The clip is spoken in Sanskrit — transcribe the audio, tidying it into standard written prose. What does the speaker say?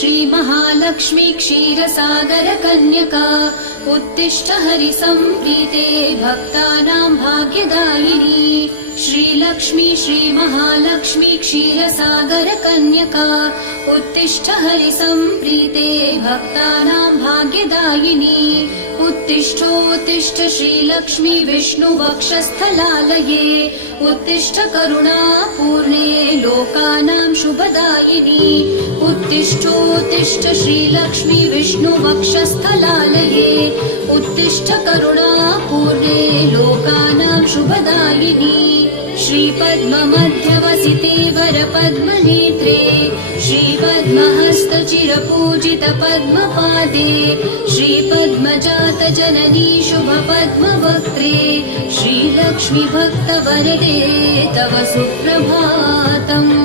श्रीमहालक्ष्मी क्षीरसागरकन्यका उत्तिष्ठ हरिसम्प्रीते भक्तानां भाग्यदायिनी श्रीलक्ष्मी श्रीमहालक्ष्मी क्षीरसागरकन्यका उत्तिष्ठ हरिसम्प्रीते भक्तानां भाग्यदायिनी उत्तिष्ठोत्तिष्ठ श्रीलक्ष्मी विष्णुवक्षस्थलालये उत्तिष्ठ करुणापूर्णे लोकानां शुभदायिनी उत्तिष्ठोत्तिष्ठ श्रीलक्ष्मी विष्णुवक्षस्थलालये उत्तिष्ठ करुणापूर्णे लोकानां शुभदायिनी श्रीपद्ममध्यवसिते वरपद्मनेत्रे श्रीपद्महस्तचिरपूजित पद्मपादे श्रीपद्मजातजननी शुभपद्मवक्त्रे श्रीलक्ष्मी भक्तवरदे तव सुप्रभातम्।